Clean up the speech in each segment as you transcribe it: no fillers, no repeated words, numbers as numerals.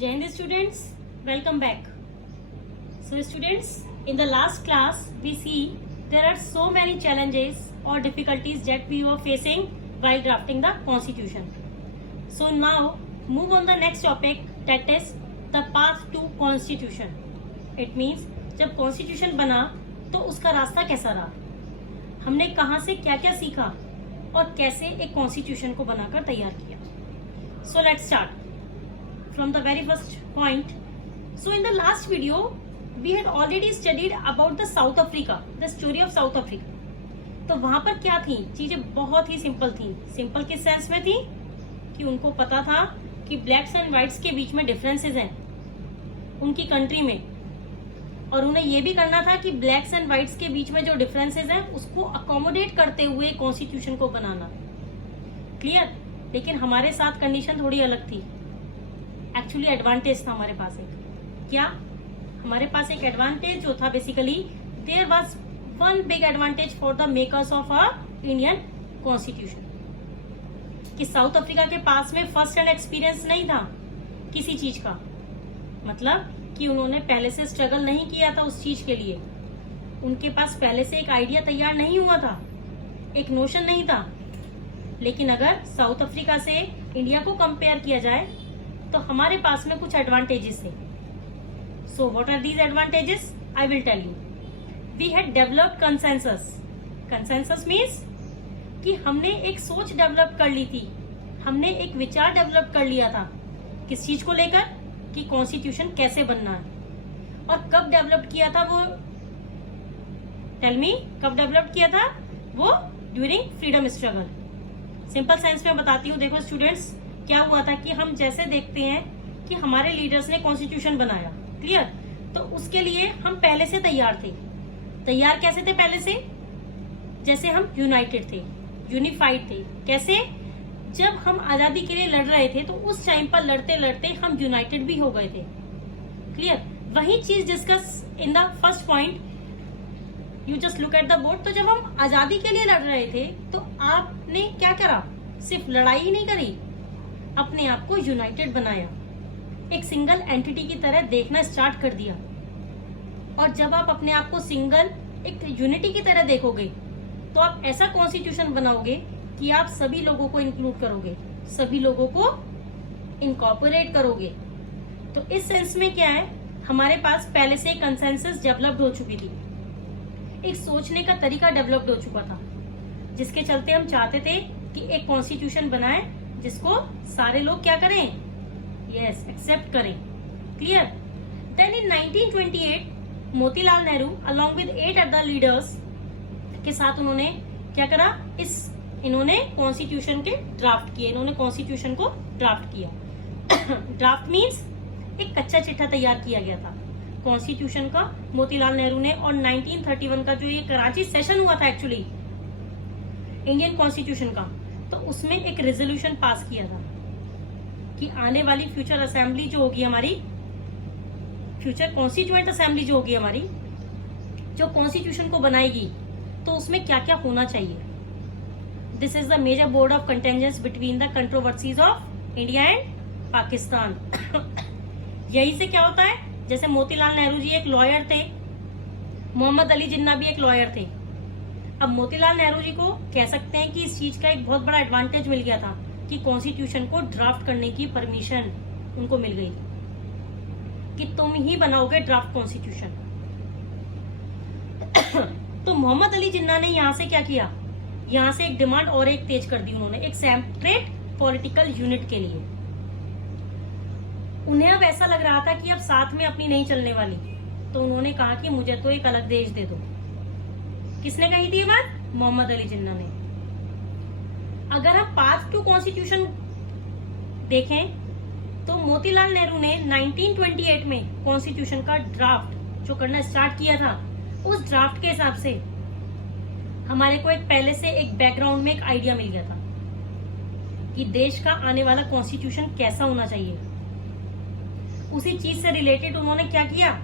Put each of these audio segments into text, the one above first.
Jai Hind students, welcome back. So students, in the last class we see there are so many challenges or difficulties that we were facing while drafting the constitution. So now move on the next topic, that is the path to constitution. It means जब constitution बना तो उसका रास्ता कैसा रहा, हमने कहाँ से क्या क्या सीखा और कैसे एक constitution को बनाकर तैयार किया. So let's start from the very first point. So in the last video we had already studied about the South Africa, the story of South Africa. तो वहां पर क्या थी, चीजें बहुत ही सिंपल थी. सिंपल किस सेंस में थी कि उनको पता था कि ब्लैक्स एंड व्हाइट्स के बीच में डिफरेंसेस हैं उनकी कंट्री में, और उन्हें ये भी करना था कि ब्लैक्स एंड व्हाइट्स के बीच में जो डिफरेंसेस हैं उसको अकोमोडेट करते हुए कॉन्स्टिट्यूशन को बनाना. क्लियर. लेकिन हमारे साथ कंडीशन थोड़ी अलग थी. एक्चुअली एडवांटेज था हमारे पास एक. क्या हमारे पास एक एडवांटेज जो था, basically there was one big advantage for the makers of a Indian constitution, कि साउथ अफ्रीका के पास में फर्स्ट हैंड एक्सपीरियंस नहीं था किसी चीज का. मतलब कि उन्होंने पहले से स्ट्रगल नहीं किया था उस चीज के लिए, उनके पास पहले से एक आइडिया तैयार नहीं हुआ था, एक नोशन नहीं था. लेकिन अगर साउथ अफ्रीका से इंडिया को कंपेयर किया जाए तो हमारे पास में कुछ एडवांटेजेस है. So what are these advantages? I will tell you. We had developed consensus. Consensus means कि हमने एक सोच डेवलप कर ली थी, हमने एक विचार डेवलप कर लिया था. किस चीज को लेकर? कि कॉन्स्टिट्यूशन कैसे बनना है. और कब डेवलप किया था वो? टेल मी, कब डेवलप किया था वो? During freedom struggle. Simple sense में बताती हूँ. देखो स्टूडेंट्स, क्या हुआ था कि हम जैसे देखते हैं कि हमारे लीडर्स ने कॉन्स्टिट्यूशन बनाया, क्लियर, तो उसके लिए हम पहले से तैयार थे. तैयार कैसे थे? पहले से जैसे हम यूनाइटेड थे, यूनिफाइड थे. कैसे? जब हम आजादी के लिए लड़ रहे थे तो उस टाइम पर लड़ते लड़ते हम यूनाइटेड भी हो गए थे. क्लियर. वही चीज discuss in the first point. You just look at the board. तो जब हम आजादी के लिए लड़ रहे थे तो आपने क्या करा? सिर्फ लड़ाई ही नहीं करी, अपने आप को यूनाइटेड बनाया, एक सिंगल एंटिटी की तरह देखना स्टार्ट कर दिया. और जब आप अपने आप को सिंगल एक यूनिटी की तरह देखोगे तो आप ऐसा कॉन्स्टिट्यूशन बनाओगे कि आप सभी लोगों को इंक्लूड करोगे, सभी लोगों को इनकॉर्पोरेट करोगे. तो इस सेंस में क्या है, हमारे पास पहले से कंसेंसस डेवलप्ड हो चुकी थी, एक सोचने का तरीका डेवलप्ड हो चुका था, जिसके चलते हम चाहते थे कि एक कॉन्स्टिट्यूशन बनाए जिसको सारे लोग क्या करें? यस, एक्सेप्ट करें. Clear. Then in 1928 Motilal Nehru along with 8 other leaders के साथ उन्होंने क्या करा? इन्होंने कॉन्स्टिट्यूशन के ड्राफ्ट किए. इन्होंने कॉन्स्टिट्यूशन को ड्राफ्ट किया. ड्राफ्ट मीन्स एक कच्चा चिट्ठा तैयार किया गया था कॉन्स्टिट्यूशन का मोतीलाल नेहरू ने. और 1931 का जो ये कराची सेशन हुआ था एक्चुअली इंडियन कॉन्स्टिट्यूशन का, तो उसमें एक रेजोल्यूशन पास किया था कि आने वाली फ्यूचर असेंबली जो होगी हमारी, फ्यूचर कॉन्स्टिट्यूएंट असेंबली जो होगी हमारी, जो कॉन्स्टिट्यूशन को बनाएगी, तो उसमें क्या क्या होना चाहिए. This is the major board of contingence between the controversies of India and Pakistan. यही से क्या होता है, जैसे मोतीलाल नेहरू जी एक लॉयर थे, मोहम्मद अली जिन्ना भी एक लॉयर थे. अब मोतीलाल नेहरू जी को कह सकते हैं कि इस चीज का एक बहुत बड़ा एडवांटेज मिल गया था कि कॉन्स्टिट्यूशन को ड्राफ्ट करने की परमिशन उनको मिल गई कि तुम ही बनाओगे ड्राफ्ट कॉन्स्टिट्यूशन. तो मोहम्मद अली जिन्ना ने यहां से क्या किया, यहां से एक डिमांड और एक तेज कर दी उन्होंने, एक सेपरेट पॉलिटिकल यूनिट के लिए. उन्हें अब ऐसा लग रहा था कि अब साथ में अपनी नहीं चलने वाली, तो उन्होंने कहा कि मुझे तो एक अलग देश दे दो. किसने कही थी ये बात? मोहम्मद अली जिन्ना ने. अगर हम पाथ टू कॉन्स्टिट्यूशन देखें तो मोतीलाल नेहरू ने 1928 में कॉन्स्टिट्यूशन का ड्राफ्ट जो करना स्टार्ट किया था, उस ड्राफ्ट के हिसाब से हमारे को एक पहले से एक बैकग्राउंड में एक आइडिया मिल गया था कि देश का आने वाला कॉन्स्टिट्यूशन कैसा होना चाहिए. उसी चीज से रिलेटेड उन्होंने क्या किया,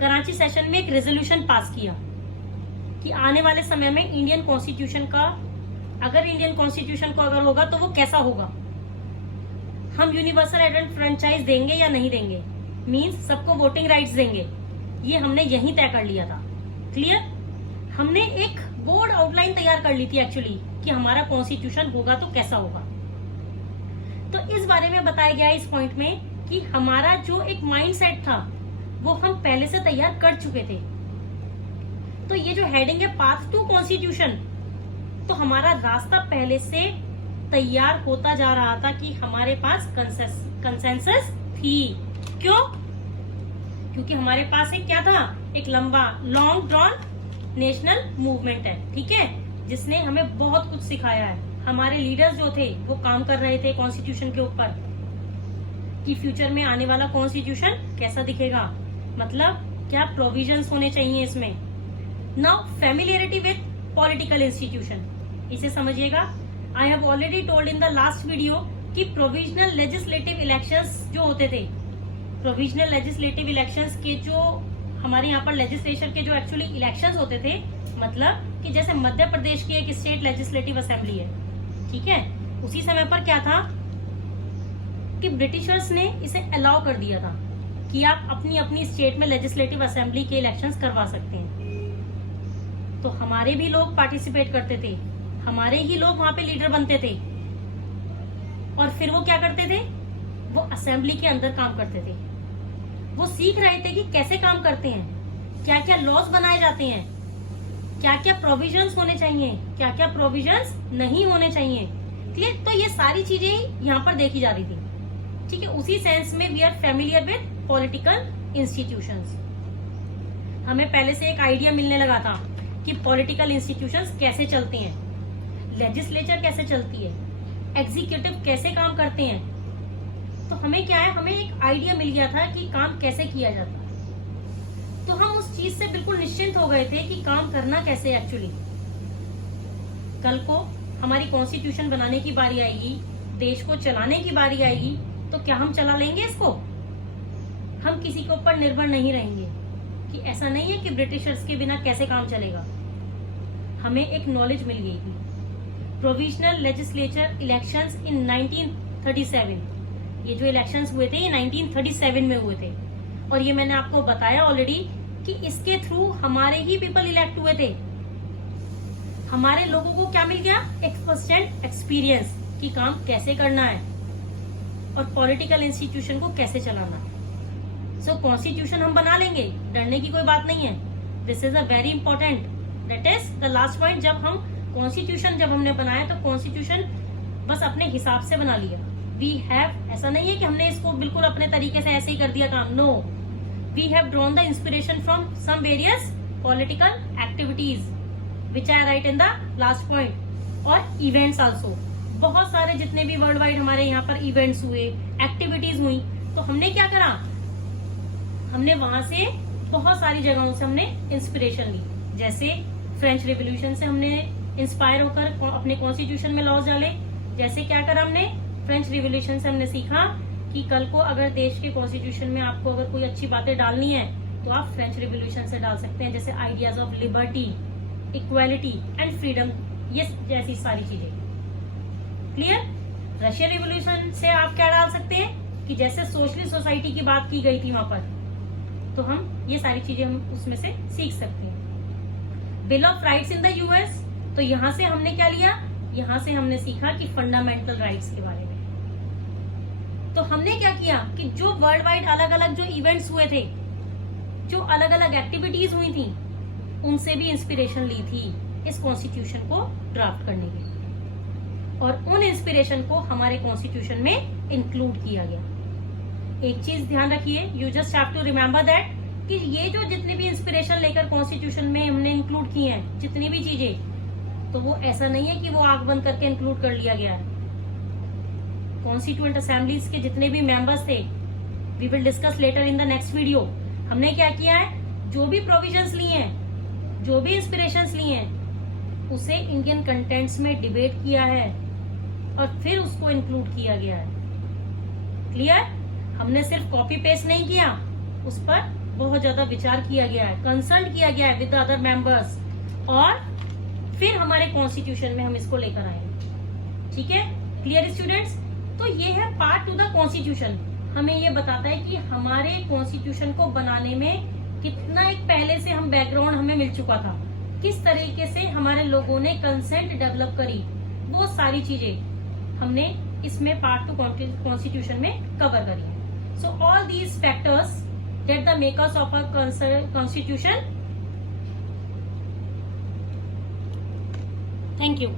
कराची सेशन में एक रेजोल्यूशन पास किया कि आने वाले समय में इंडियन कॉन्स्टिट्यूशन का, अगर इंडियन कॉन्स्टिट्यूशन को अगर होगा तो वो कैसा होगा. हम यूनिवर्सल एडल्ट फ्रेंचाइज देंगे या नहीं देंगे, मींस सबको वोटिंग राइट्स देंगे, ये हमने यही तय कर लिया था। क्लियर? हमने एक बोर्ड आउटलाइन तैयार कर ली थी एक्चुअली कि हमारा कॉन्स्टिट्यूशन होगा तो कैसा होगा। तो इस बारे में बताया गया इस पॉइंट में कि हमारा जो एक माइंडसेट था वो हम पहले से तैयार कर चुके थे। तो ये जो हेडिंग है पाथ टू कॉन्स्टिट्यूशन, तो हमारा रास्ता पहले से तैयार होता जा रहा था कि हमारे पास कंसेंसस थी। क्यों? क्योंकि हमारे पास एक क्या था, एक लंबा लॉन्ग ड्रॉन नेशनल मूवमेंट है, ठीक है, जिसने हमें बहुत कुछ सिखाया है। हमारे लीडर्स जो थे वो काम कर रहे थे कॉन्स्टिट्यूशन के ऊपर कि फ्यूचर में आने वाला कॉन्स्टिट्यूशन कैसा दिखेगा, मतलब क्या प्रोविजंस होने चाहिए इसमें। Now familiarity with political institution, इसे समझिएगा। I have already told in the last video कि प्रोविजनल लेजिस्लेटिव इलेक्शंस जो होते थे, प्रोविजनल लेजिस्लेटिव इलेक्शंस के जो हमारे यहाँ पर लेजिस्लेचर के जो एक्चुअली इलेक्शंस होते थे, मतलब कि जैसे मध्य प्रदेश की एक स्टेट लेजिस्लेटिव असेंबली है, ठीक है, उसी समय पर क्या था कि ब्रिटिशर्स ने इसे अलाउ कर दिया था कि आप अपनी अपनी स्टेट में लेजिस्लेटिव असेंबली के इलेक्शंस करवा सकते हैं। तो हमारे भी लोग पार्टिसिपेट करते थे, हमारे ही लोग वहां पे लीडर बनते थे, और फिर वो क्या करते थे, वो असेंबली के अंदर काम करते थे। वो सीख रहे थे कि कैसे काम करते हैं, क्या क्या लॉज बनाए जाते हैं, क्या क्या प्रोविजंस होने चाहिए, क्या क्या प्रोविजंस नहीं होने चाहिए। क्लियर? तो ये सारी चीजें यहाँ पर देखी जा रही थी, ठीक है। उसी सेंस में we are familiar with political institutions. हमें पहले से एक आइडिया मिलने लगा था कि पॉलिटिकल इंस्टीट्यूशंस कैसे चलते हैं, लेजिस्लेचर कैसे चलती है, एग्जीक्यूटिव कैसे काम करते हैं। तो हमें क्या है, हमें एक आइडिया मिल गया था कि काम कैसे किया जाता है। तो हम उस चीज से बिल्कुल निश्चिंत हो गए थे कि काम करना कैसे एक्चुअली। कल को हमारी कॉन्स्टिट्यूशन बनाने की बारी आएगी, देश को चलाने की बारी आएगी, तो क्या हम चला लेंगे इसको? हम किसी के ऊपर निर्भर नहीं रहेंगे कि ऐसा नहीं है कि ब्रिटिशर्स के बिना कैसे काम चलेगा। हमें एक नॉलेज मिल गई थी। प्रोविजनल लेजिस्लेचर इलेक्शंस इन 1937, ये जो इलेक्शंस हुए थे ये 1937 में हुए थे, और ये मैंने आपको बताया ऑलरेडी कि इसके थ्रू हमारे ही पीपल इलेक्ट हुए थे। हमारे लोगों को क्या मिल गया, एक फर्स्ट हैंड एक्सपीरियंस कि काम कैसे करना है और पॉलिटिकल इंस्टीट्यूशन को कैसे चलाना है। सो कॉन्स्टिट्यूशन हम बना लेंगे, डरने की कोई बात नहीं है। This is a very important, that is the last point. जब हम कॉन्स्टिट्यूशन जब हमने बनाया तो कॉन्स्टिट्यूशन बस अपने हिसाब से बना लिया। वी हैव, ऐसा नहीं है कि हमने इसको बिल्कुल अपने तरीके से ऐसे ही कर दिया काम, no, we have drawn the inspiration from some various political activities which I write in the last point, और इवेंट्स आल्सो। बहुत सारे जितने भी वर्ल्ड वाइड हमारे यहाँ पर इवेंट्स हुए, एक्टिविटीज हुई, तो हमने क्या करा, हमने वहां से बहुत सारी जगहों से हमने इंस्पिरेशन ली। जैसे फ्रेंच रिवॉल्यूशन से हमने इंस्पायर होकर अपने कॉन्स्टिट्यूशन में लॉज डाले। जैसे क्या करा हमने, फ्रेंच रिवॉल्यूशन से हमने सीखा कि कल को अगर देश के कॉन्स्टिट्यूशन में आपको अगर कोई अच्छी बातें डालनी है तो आप फ्रेंच रिवॉल्यूशन से डाल सकते हैं, जैसे ideas of liberty, equality and freedom, ये जैसी सारी चीजें। क्लियर? रशियन रिवॉल्यूशन से आप क्या डाल सकते हैं कि जैसे सोशलिस्ट सोसाइटी की बात की गई थी वहां पर, तो हम ये सारी चीजें हम उसमें से सीख सकते हैं। Bill of rights in the US, तो यहां से हमने क्या लिया, यहां से हमने सीखा कि फंडामेंटल राइट्स के बारे में। तो हमने क्या किया कि जो वर्ल्ड वाइड अलग अलग जो इवेंट्स हुए थे, जो अलग अलग एक्टिविटीज हुई थी, उनसे भी इंस्पिरेशन ली थी इस कॉन्स्टिट्यूशन को ड्राफ्ट करने के, और उन इंस्पिरेशन को हमारे कॉन्स्टिट्यूशन में इंक्लूड किया गया। एक चीज ध्यान रखिए, you just have to remember that कि ये जो जितने भी इंस्पिरेशन लेकर कॉन्स्टिट्यूशन में हमने इंक्लूड किए हैं, जितनी भी चीजें, तो वो ऐसा नहीं है कि वो आंख बंद करके इंक्लूड कर लिया गया है। कॉन्स्टिट्यूएंट असेंबलीज के जितने भी मेंबर्स थे, we will discuss later in the next video, हमने क्या किया है, जो भी प्रोविजंस लिए हैं, जो भी इंस्पिरेशंस लिए हैं, उसे इंडियन कंटेंट्स में डिबेट किया है और फिर उसको इंक्लूड किया गया है। क्लियर? हमने सिर्फ कॉपी पेस्ट नहीं किया, उस पर बहुत ज्यादा विचार किया गया है, कंसल्ट किया गया है विद अदर मेंबर्स, और फिर हमारे कॉन्स्टिट्यूशन में हम इसको लेकर आए। ठीक है? Clear students? तो ये है पार्ट टू द कॉन्स्टिट्यूशन। हमें ये बताता है कि हमारे कॉन्स्टिट्यूशन को बनाने में कितना एक पहले से हम बैकग्राउंड हमें मिल चुका था, किस तरीके से हमारे लोगों ने कंसेंट डेवलप करी, वो सारी चीजें हमने इसमें पार्ट टू कॉन्स्टिट्यूशन में कवर करी है। So all these factors that the makers of a constitution. Thank you.